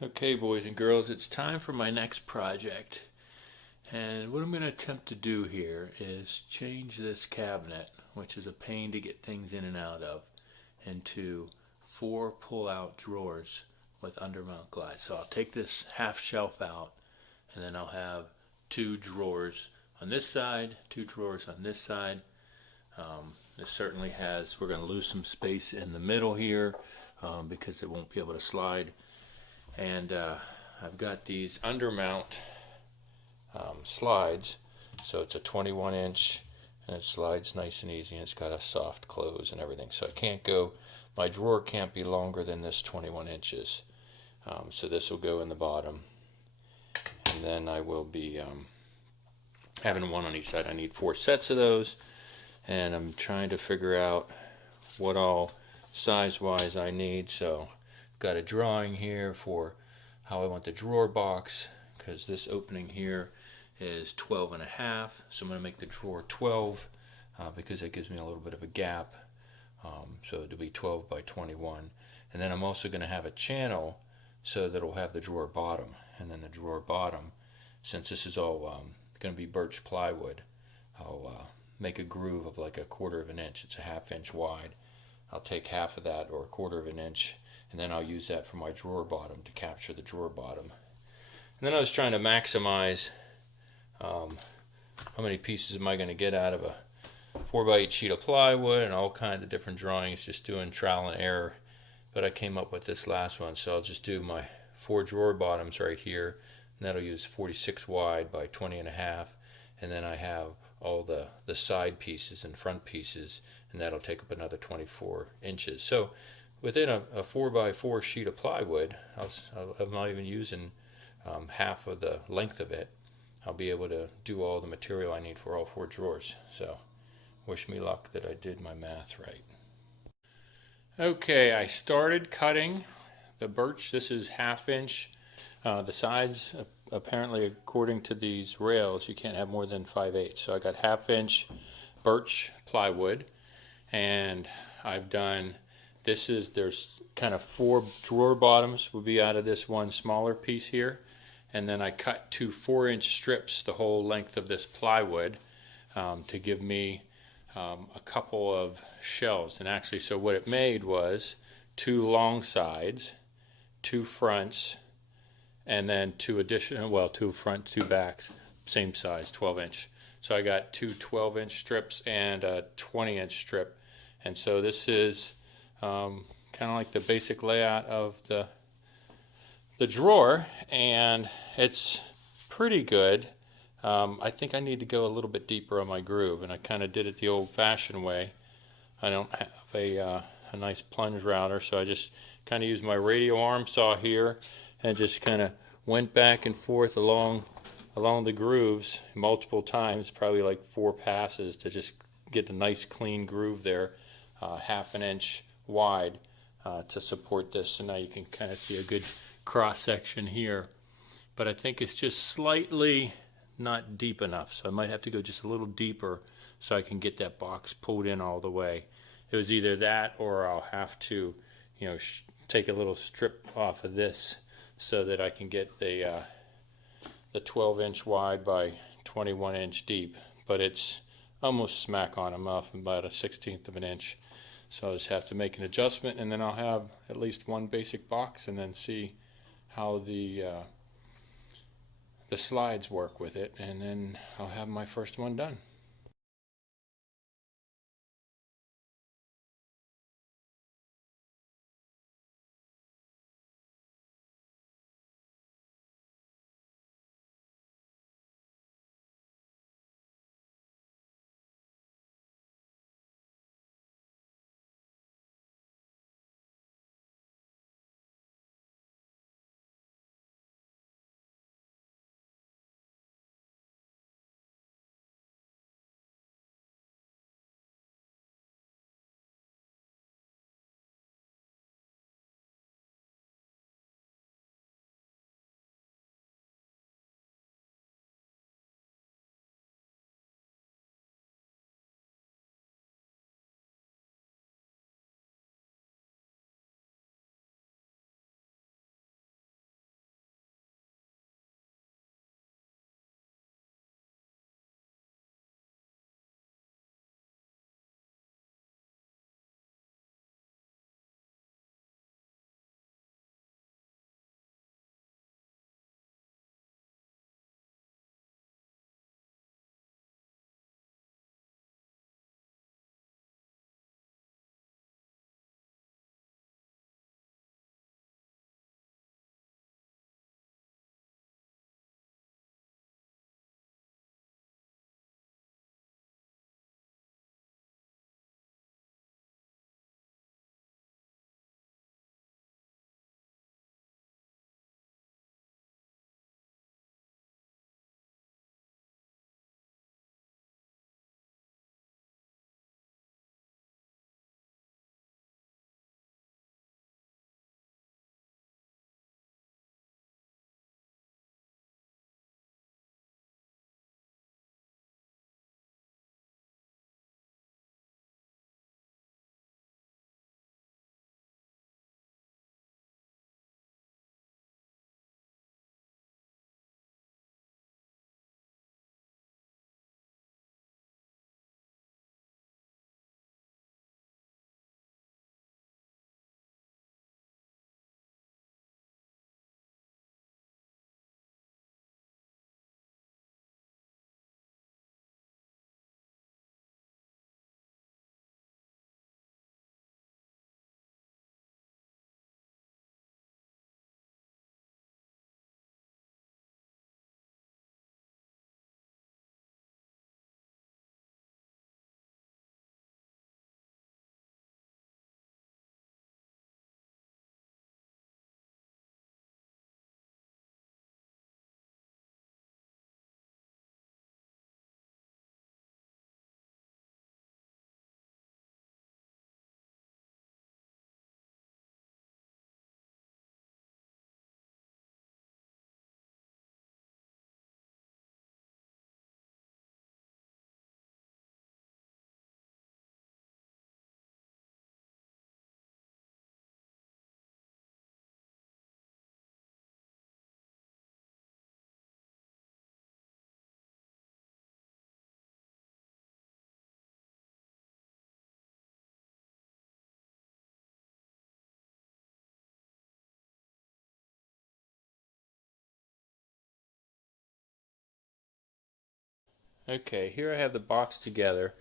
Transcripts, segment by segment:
Okay, boys and girls, it's time for my next project. And what I'm going to attempt to do here is change this cabinet, which is a pain to get things in and out of, into 4 pull-out drawers with undermount glides. So I'll take this half shelf out, and then I'll have 2 drawers on this side, 2 drawers on this side. This certainly has, we're going to lose some space in the middle here because it won't be able to slide. And I've got these undermount slides, so it's a 21 inch and it slides nice and easy, and it's got a soft close and everything, so my drawer can't be longer than this 21 inches. So this will go in the bottom, and then I will be having one on each side. I need 4 sets of those, and I'm trying to figure out what all size wise I need. So got a drawing here for how I want the drawer box, because this opening here is 12 and a half, so I'm going to make the drawer 12 because it gives me a little bit of a gap, so it'll be 12 by 21. And then I'm also going to have a channel so that it'll have the drawer bottom, and then the drawer bottom, since this is all going to be birch plywood, I'll make a groove of like 1/4 of an inch. It's a 1/2 inch wide. I'll take half of that, or 1/4 of an inch, and then I'll use that for my drawer bottom to capture the drawer bottom. And then I was trying to maximize how many pieces am I going to get out of a 4x8 sheet of plywood, and all kinds of different drawings, just doing trial and error. But I came up with this last one, so I'll just do my 4 drawer bottoms right here, and that'll use 46 wide by 20 and a half. And then I have all the side pieces and front pieces, and that'll take up another 24 inches. So within a 4x4 sheet of plywood, I'm not even using half of the length of it. I'll be able to do all the material I need for all 4 drawers. So wish me luck that I did my math right. Okay, I started cutting the birch. This is 1/2 inch. The sides, apparently according to these rails, you can't have more than 5/8. So I got 1/2 inch birch plywood, and I've done, there's kind of 4 drawer bottoms will be out of this one smaller piece here, and then I cut 2 4-inch strips the whole length of this plywood to give me a couple of shelves. And actually, so what it made was 2 long sides, 2 fronts, and then 2 additional, well, 2 front, 2 backs, same size, 12 inch. So I got 2 12-inch strips and a 20-inch strip. And so this is kind of like the basic layout of the drawer, and it's pretty good. I think I need to go a little bit deeper on my groove, and I kind of did it the old-fashioned way. I don't have a nice plunge router, so I just kind of used my radial arm saw here and just kind of went back and forth along the grooves multiple times, probably like 4 passes, to just get a nice clean groove there, 1/2 an inch wide, to support this. So now you can kind of see a good cross section here, but I think it's just slightly not deep enough, so I might have to go just a little deeper so I can get that box pulled in all the way. It was either that, or I'll have to, take a little strip off of this so that I can get the 12-inch wide by 21-inch deep. But it's almost smack on. I'm off about a 1/16 of an inch, so I'll just have to make an adjustment, and then I'll have at least one basic box, and then see how the slides work with it, and then I'll have my first one done. Okay, here I have the box together,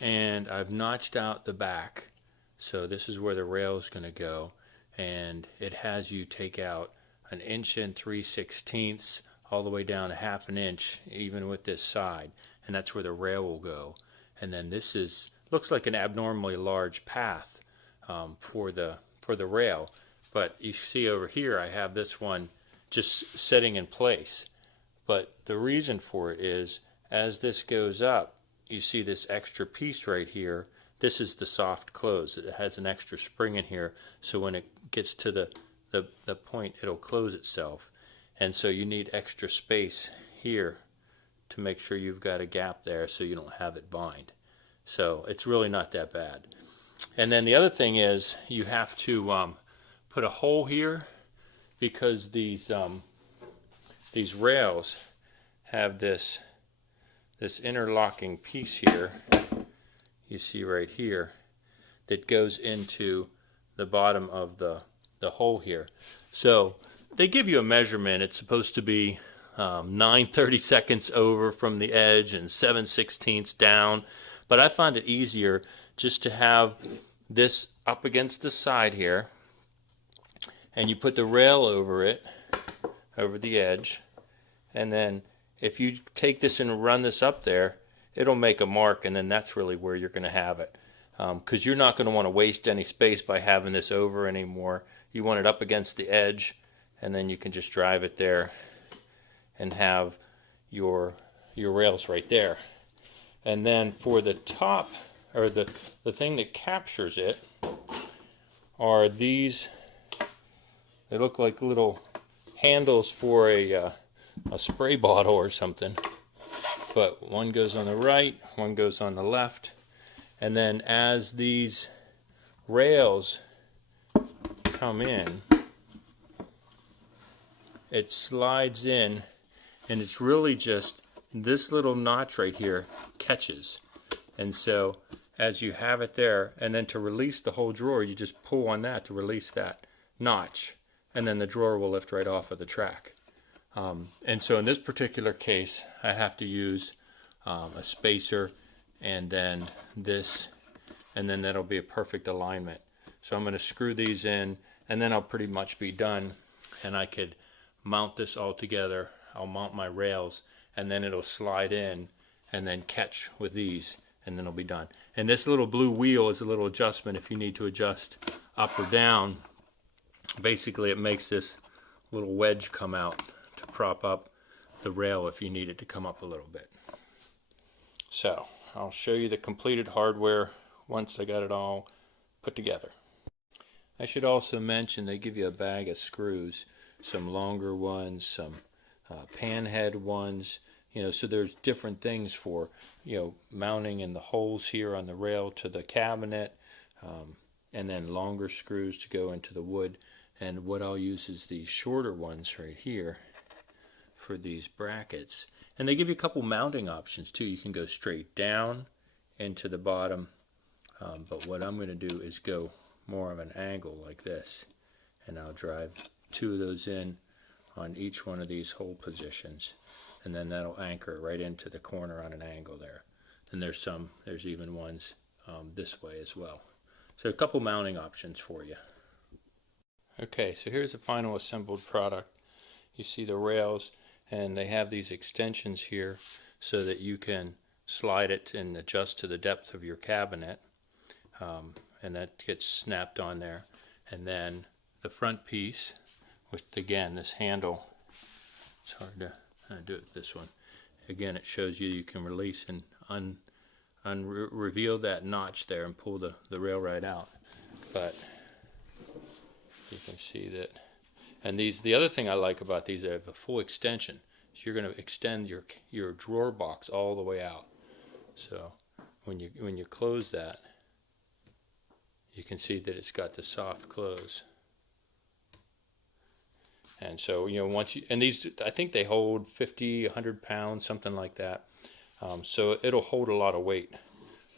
and I've notched out the back. So this is where the rail is going to go, and it has you take out 1 3/16 inches all the way down to 1/2 inch, even with this side, and that's where the rail will go. And then this looks like an abnormally large path for the rail, but you see over here I have this one just sitting in place. But the reason for it is, as this goes up, you see this extra piece right here. This is the soft close. It has an extra spring in here, so when it gets to the point, it'll close itself. And so you need extra space here to make sure you've got a gap there so you don't have it bind. So it's really not that bad. And then the other thing is, you have to put a hole here, because these rails have this interlocking piece here, you see right here, that goes into the bottom of the hole here. So they give you a measurement. It's supposed to be 9/32 over from the edge and 7/16 down, but I find it easier just to have this up against the side here, and you put the rail over it, over the edge, and then if you take this and run this up there, it'll make a mark, and then that's really where you're going to have it, because you're not going to want to waste any space by having this over anymore. You want it up against the edge, and then you can just drive it there and have your rails right there. And then for the top, or the thing that captures it, are these. They look like little handles for a spray bottle or something, but one goes on the right, one goes on the left, and then as these rails come in, it slides in, and it's really just this little notch right here catches. And so as you have it there, and then to release the whole drawer, you just pull on that to release that notch, and then the drawer will lift right off of the track. And so in this particular case, I have to use a spacer, and then this, and then that'll be a perfect alignment. So I'm going to screw these in, and then I'll pretty much be done, and I could mount this all together. I'll mount my rails, and then it'll slide in and then catch with these, and then it'll be done. And this little blue wheel is a little adjustment if you need to adjust up or down. Basically, it makes this little wedge come out to prop up the rail if you need it to come up a little bit. So I'll show you the completed hardware once I got it all put together. I should also mention they give you a bag of screws, some longer ones, some panhead ones, so there's different things for mounting in the holes here on the rail to the cabinet, and then longer screws to go into the wood. And what I'll use is these shorter ones right here for these brackets. And they give you a couple mounting options too. You can go straight down into the bottom, but what I'm going to do is go more of an angle like this, and I'll drive 2 of those in on each one of these hole positions, and then that'll anchor right into the corner on an angle there. And there's even ones this way as well. So a couple mounting options for you. Okay, so here's the final assembled product. You see the rails, and they have these extensions here so that you can slide it and adjust to the depth of your cabinet, and that gets snapped on there. And then the front piece, which again, this handle, it's hard to do it with this one. Again, it shows you can release and reveal that notch there and pull the rail right out. But you can see that. And the other thing I like about these, they have a full extension. So you're going to extend your drawer box all the way out. So when you close that, you can see that it's got the soft close. And so once and these, I think they hold 50, 100 pounds, something like that. So it'll hold a lot of weight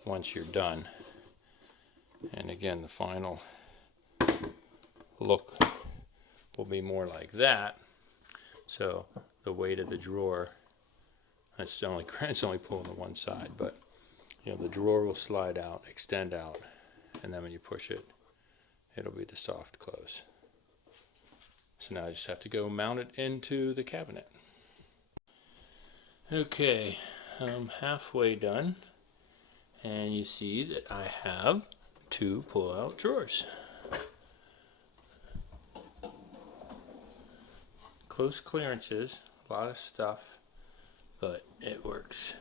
once you're done. And again, the final look will be more like that. So the weight of the drawer It's only pulling the one side, but you know the drawer will slide out, extend out, and then when you push it, it'll be the soft close. So now I just have to go mount it into the cabinet. Okay, I'm halfway done, and you see that I have 2 pull-out drawers. Close clearances, a lot of stuff, but it works.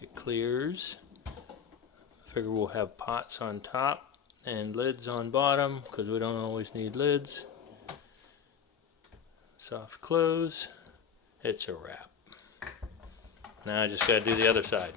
It clears. I figure we'll have pots on top and lids on bottom because we don't always need lids. Soft close. It's a wrap. Now I just got to do the other side.